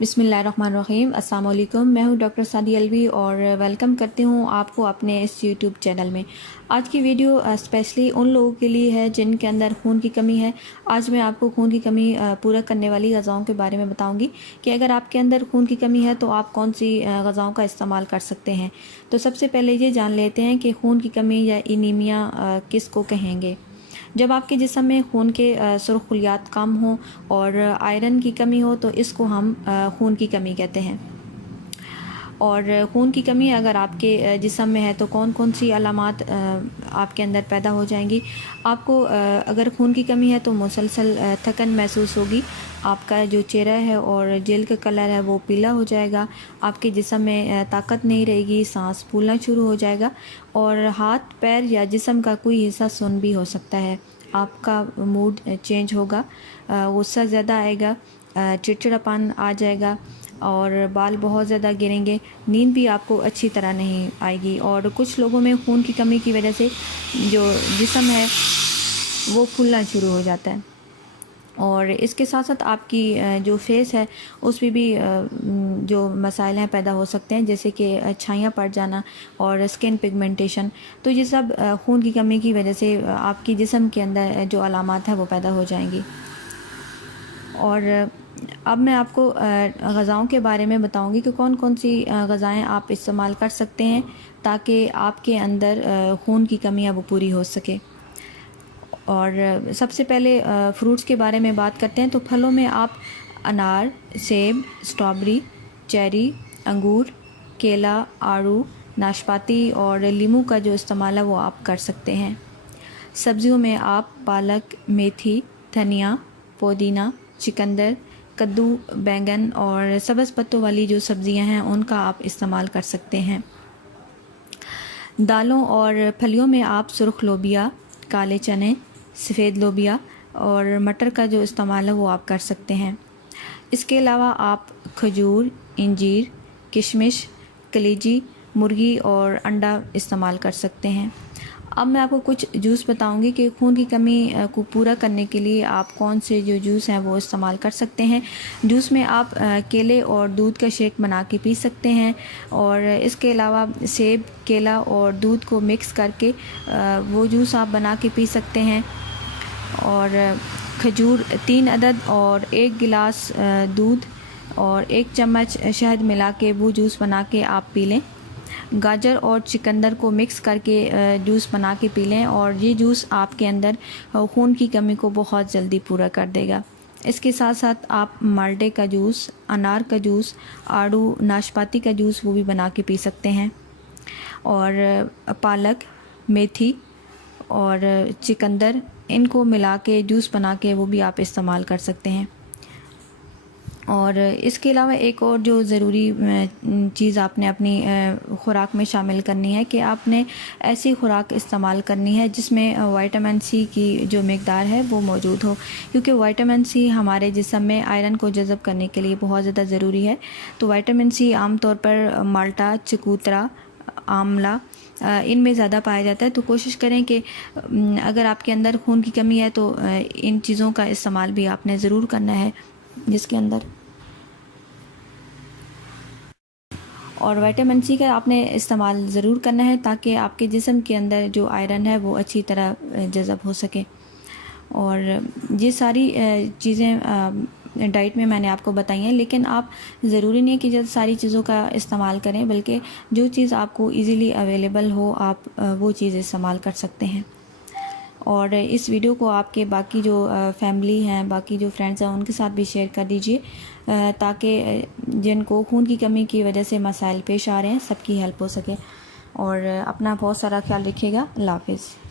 बिस्मिल्लाहिर्रहमानिर्रहीम। अस्सलाम वालेकुम। मैं हूँ डॉक्टर सादी अलवी और वेलकम करती हूँ आपको अपने इस यूट्यूब चैनल में। आज की वीडियो स्पेशली उन लोगों के लिए है जिनके अंदर खून की कमी है। आज मैं आपको खून की कमी पूरा करने वाली ग़िज़ाओं के बारे में बताऊँगी कि अगर आपके अंदर खून की कमी है तो आप कौन सी ग़िज़ाओं का इस्तेमाल कर सकते हैं। तो सबसे पहले ये जान लेते हैं कि खून की कमी या एनीमिया किसको कहेंगे। जब आपके जिस्म में खून के सुर्ख़ ख़ुलियात कम हो और आयरन की कमी हो तो इसको हम खून की कमी कहते हैं। और खून की कमी अगर आपके जिस्म में है तो कौन कौन सी अलामात आपके अंदर पैदा हो जाएंगी। आपको अगर खून की कमी है तो मुसलसल थकन महसूस होगी। आपका जो चेहरा है और जेल का कलर है वो पीला हो जाएगा। आपके जिस्म में ताकत नहीं रहेगी, सांस फूलना शुरू हो जाएगा और हाथ पैर या जिस्म का कोई हिस्सा सुन्न भी हो सकता है। आपका मूड चेंज होगा, गुस्सा ज़्यादा आएगा, चिड़चिड़ापन आ जाएगा और बाल बहुत ज़्यादा गिरेंगे। नींद भी आपको अच्छी तरह नहीं आएगी और कुछ लोगों में खून की कमी की वजह से जो जिस्म है वो फूलना शुरू हो जाता है। और इसके साथ साथ आपकी जो फेस है उस पर भी जो मसाइल हैं पैदा हो सकते हैं, जैसे कि छाइयाँ पड़ जाना और स्किन पिगमेंटेशन। तो ये सब खून की कमी की वजह से आपकी जिस्म के अंदर जो अलामात है वो पैदा हो जाएंगी। और अब मैं आपको ग़िज़ाओं के बारे में बताऊंगी कि कौन कौन सी ग़िज़ाएँ आप इस्तेमाल कर सकते हैं ताकि आपके अंदर खून की कमी है वो पूरी हो सके। और सबसे पहले फ्रूट्स के बारे में बात करते हैं। तो फलों में आप अनार, सेब, स्ट्रॉबेरी, चेरी, अंगूर, केला, आड़ू, नाशपाती और लीमू का जो इस्तेमाल है वो आप कर सकते हैं। सब्ज़ियों में आप पालक, मेथी, धनिया, पुदीना, चिकंदर, कद्दू, बैंगन और सब्ज़ पत्तों वाली जो सब्ज़ियां हैं उनका आप इस्तेमाल कर सकते हैं। दालों और फलियों में आप सुर्ख लोबिया, काले चने, सफ़ेद लोबिया और मटर का जो इस्तेमाल है वो आप कर सकते हैं। इसके अलावा आप खजूर, इंजीर, किशमिश, कलेजी, मुर्गी और अंडा इस्तेमाल कर सकते हैं। अब मैं आपको कुछ जूस बताऊंगी कि खून की कमी को पूरा करने के लिए आप कौन से जो जूस हैं वो इस्तेमाल कर सकते हैं। जूस में आप केले और दूध का शेक बना के पी सकते हैं और इसके अलावा सेब, केला और दूध को मिक्स करके वो जूस आप बना के पी सकते हैं। और खजूर 3 अदद और 1 गिलास दूध और 1 चम्मच शहद मिला के वो जूस बना के आप पी लें। गाजर और चुकंदर को मिक्स करके जूस बना के पी लें और ये जूस आपके अंदर खून की कमी को बहुत जल्दी पूरा कर देगा। इसके साथ साथ आप माल्टे का जूस, अनार का जूस, आड़ू, नाशपाती का जूस वो भी बना के पी सकते हैं। और पालक, मेथी और चुकंदर इनको मिला के जूस बना के वो भी आप इस्तेमाल कर सकते हैं। और इसके अलावा एक और जो ज़रूरी चीज़ आपने अपनी ख़ुराक में शामिल करनी है कि आपने ऐसी ख़ुराक इस्तेमाल करनी है जिसमें विटामिन सी की जो मकदार है वो मौजूद हो, क्योंकि विटामिन सी हमारे जिस्म में आयरन को जज़ब करने के लिए बहुत ज़्यादा ज़रूरी है। तो विटामिन सी आमतौर पर माल्टा, चकोतरा, आंवला इनमें ज़्यादा पाया जाता है। तो कोशिश करें कि अगर आपके अंदर खून की कमी है तो इन चीज़ों का इस्तेमाल भी आपने ज़रूर करना है जिसके अंदर। और विटामिन सी का आपने इस्तेमाल ज़रूर करना है ताकि आपके जिस्म के अंदर जो आयरन है वो अच्छी तरह जज़ब हो सके। और ये सारी चीज़ें डाइट में मैंने आपको बताई हैं, लेकिन आप ज़रूरी नहीं है कि जब सारी चीज़ों का इस्तेमाल करें, बल्कि जो चीज़ आपको इजीली अवेलेबल हो आप वो चीज़ इस्तेमाल कर सकते हैं। और इस वीडियो को आपके बाकी जो फैमिली हैं, बाकी जो फ्रेंड्स हैं उनके साथ भी शेयर कर दीजिए ताकि जिनको खून की कमी की वजह से मसाइल पेश आ रहे हैं सबकी हेल्प हो सके। और अपना बहुत सारा ख्याल रखिएगा। अल्लाह हाफ़िज़।